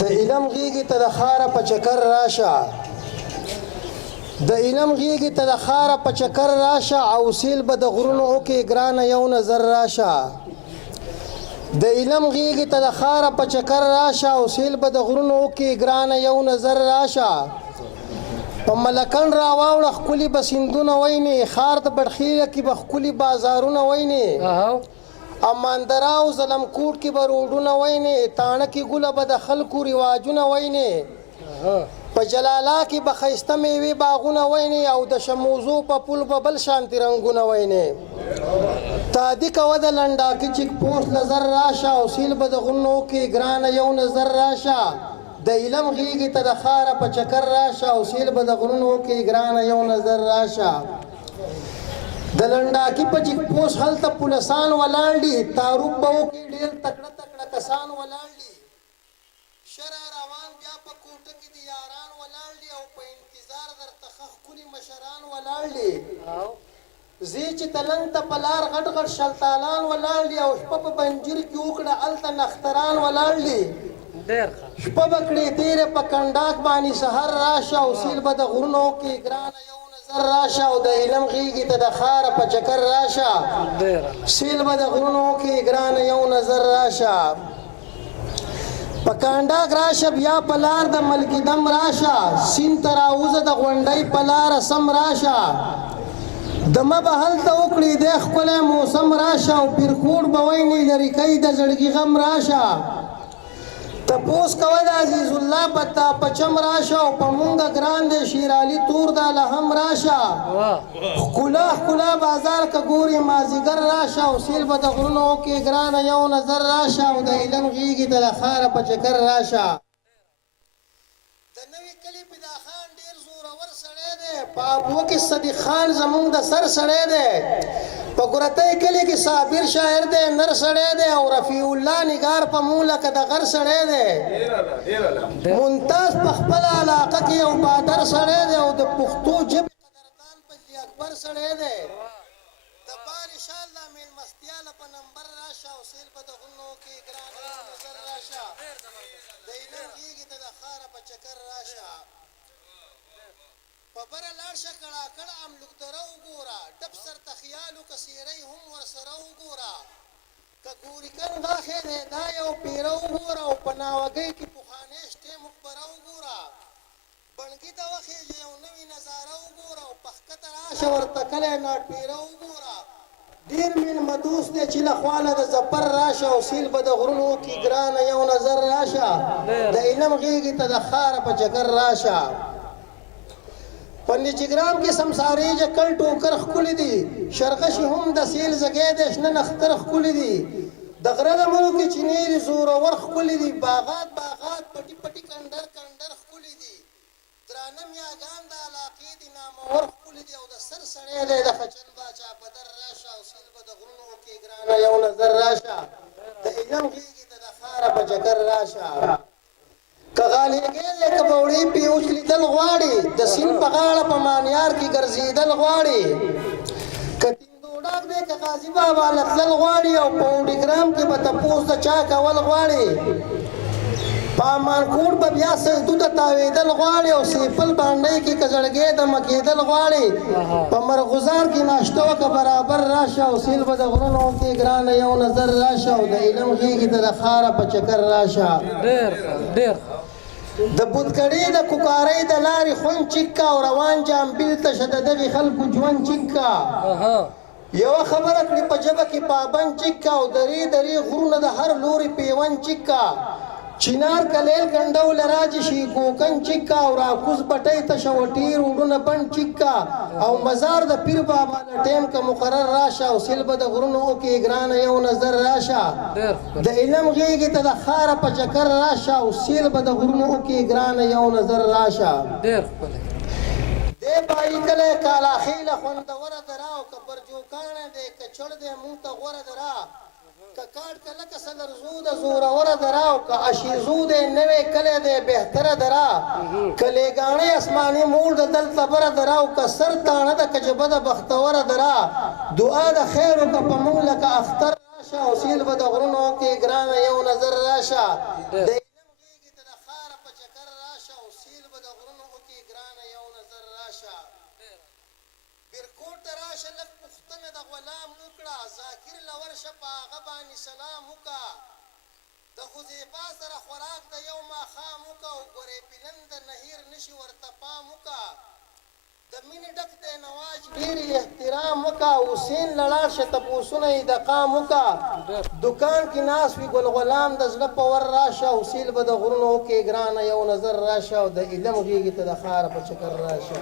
د علم غیږې ته د خاره په چکر راشه د علم غیږې ته د خاره په چکر راشه او سیل به د غرونو کې ګرانه یو نظر راشه د علم غیږې ته د خاره په چکر راشه او سیل به د غرونو کې ګرانه یو نظر راشه په ملکن راواوړه ښکلي به سیندونه وینې ښار د بډخیله کې به ښکلي بازارونه وینې اماندرا او ظلمکوټ کې به روډونه وینې تاڼه کې ګله به د خلکو رواجونه وینې په جلالا کې به ښایسته میوې باغونه وینې او د شموزو په پل به بل شانتي رنګونه وینې تادي کوه د لنډاکي چیک پوسټ نظر راشه او سیل به د غرونو کې ګرانه یو نظر راشه د علم غیږې ته د خاره په چکر راشه او سیل به د غرونو کې ګرانه یو نظر راشه د لنډاکي په چیک پوسټ هلته پولیسان ولاړ دي تعارف به وکړي ډېر تکړه تکړه کسان ولاړ دي شرع روان بیا په کوټه کې د یاران ولاړ دي او په انتظار درته ښه ښکلي مشران ولاړ دي زی چې تلنګ ته په لار غټ غټ شلتالان ولاړ دي او شپه په بنجر کې وکړه هلته نختران ولاړ دي شپه به کړې تېرې په کنډاک باندې سهر راشه او سیل به د غرونو کې ګرانه یو نظر راشه او د علم غیږې ته د خاره په چکر راشه سیل به د غرونو کې ګرانه یو نظر راشه په کانډاک راشه بیا په لار د ملکي دم راشه سیند ته راوځه د غونډۍ په لاره سم راشه دمه به هلته وکړي دی ښکلی موسم راشه او پیرکوټ به وینې لرې کوي د زړګي غم راشه تپوس کوه د عزیز الله پتا پچم راشه او په مونږه ګران دی شیرعلي تور د لهم راشه ښکلا ښکلا بازار که ګورې مازدیګر راشه او سیل به د غرونو کې ګرانه یو نظر راشه او د علم غیږې ته د خاره په چکر راشه د نوي کلي پیدا خان ډېر زورور سړی دی په ابوه کې صدیق خان زمونږ د سر سړی دی په ګورتۍ کلي کې صابر شاعر دی نر سړی دی او رفیع الله نګار په موله که د غر سړی دی ممتاز په خپله علاقه کې یو بادر سړی دی او د پښتو ژبې قدردان فضلي اکبر سړی دی د بار انشاءالله مېلمستیاله په نمبر راشه او سیل به د غرونو کې ګرانه یو نظر راشه د علم غیږې ته د خاره په چکر راشه په بره لاړ شه کړاکړ املوک دره وګوره ډب سرته خیالو که څېرۍ هم ورسره وګوره که ګورکن غاښې دی دا یو پیره وګوره او په ناوګۍ کې پخوانۍ شتې مقبره وګوره بڼکي ته وخېږه یو نوې نظاره وګوره او په ښکته راشه ورته کلی ناټپېره وګوره ډېر مېلمه دوست دی چې له خواله د زفر راشه او سیل به د غرونو کې ګرانه یو نظر راشه د علم غیږې ته د خاره په چکر راشه په نیچګرام کې سمسارې جکل ټوکر ښکلي دي شرغشي هم د سیل زګی دی شنه نختر ښکلي دي د غره د ملو کې چینې دي زورور ښکلي دي باغات باغات پټي پټي کنډر کنډر ښکلي دي درانه میاګان د علاقې دي نامور ښکلي دي او د سر سړی دی د خچن باچا بدر راشه او سیل به د غرونو کې ګرانه یو نظر راشه د علم غیږې ته د خاره په چکر راشه که غالیګی دی که بوړې پې اوس لیدل غواړي د سیند په غاړه په مانیار کې ګرځېدل غواړي که تیندوډاک دی که غازي بابا له تلل غواړي او په اوډیګرام کې به تپوس د چا کول غواړي په امانکوټ به بیا سجدو ته تاوېدل غواړي او سیفل بانډۍ کې که زړګی دمه کېدل غواړي په مرغوزار کې ناشته وکه برابر راشه او سیل به د غرونو کې ګرانه یو نظر راشه او د علم غیږې ته د خاره په چکر راشه د بودکړې د کوکارۍ د لارې خوند چکه او روان جامبیل ته شه د دغې خلکو ژوند چکه یوه خبره کړي په ژبه کې پابند چکه او درې درې غرونه د هر لوري پیوند چکه چینار کلیل ګنډول راجي شي کوکن چکه او راکوز بټۍ ته شوټیر وړونه بند چکه او مزار د پیر بابا د ټیم که مقرر راشه او سیل به د غرونو کې ګرانه یو نظر راشه د علم غیږې ته د خاره په چکر راشه او سیل به د غرونو کې ګرانه یو نظر راشه دی بایي کلی کالاخیله خوندوره دره او که برجوکاڼی دی که چړ دی مونږ ته غوره دره که کاټ که لکه سلرزو د زوروره دره او که اشیزو دی نوی کلی دی بهتره دره که لیګاڼۍ اسماني موړ د دلته بره دره او که سر تاڼه ده که جبه د بختوره دره دعا د خیر وکه په مونږ لکه اختر راشه او سیل به د غرونو کې ګرانه یو نظر راشه د علم غیږې ته د او سیل به د غرونو وکي ګرانه یو نظر راشه برکوټ ته راشه لږ پوښتنه د غلام وکړه ذاکر له ورشه په هغه باندې سلام وکړه د حذیفه سره خوراک د یو ماښام وکړه او ګورې پیلن د نهیر نشي ورته پام وکړه د مینې ډک دی نواز ډېر احترام وکړه حسین له لاړ شه تپوسونه یې د قام وکړه دکان کې ناست وي ګل غلام د زړه په ور راشه حسین به د غرونو وکړې ګرانه یو نظر راشه او د علم غېږې ته د خاره په چکر راشه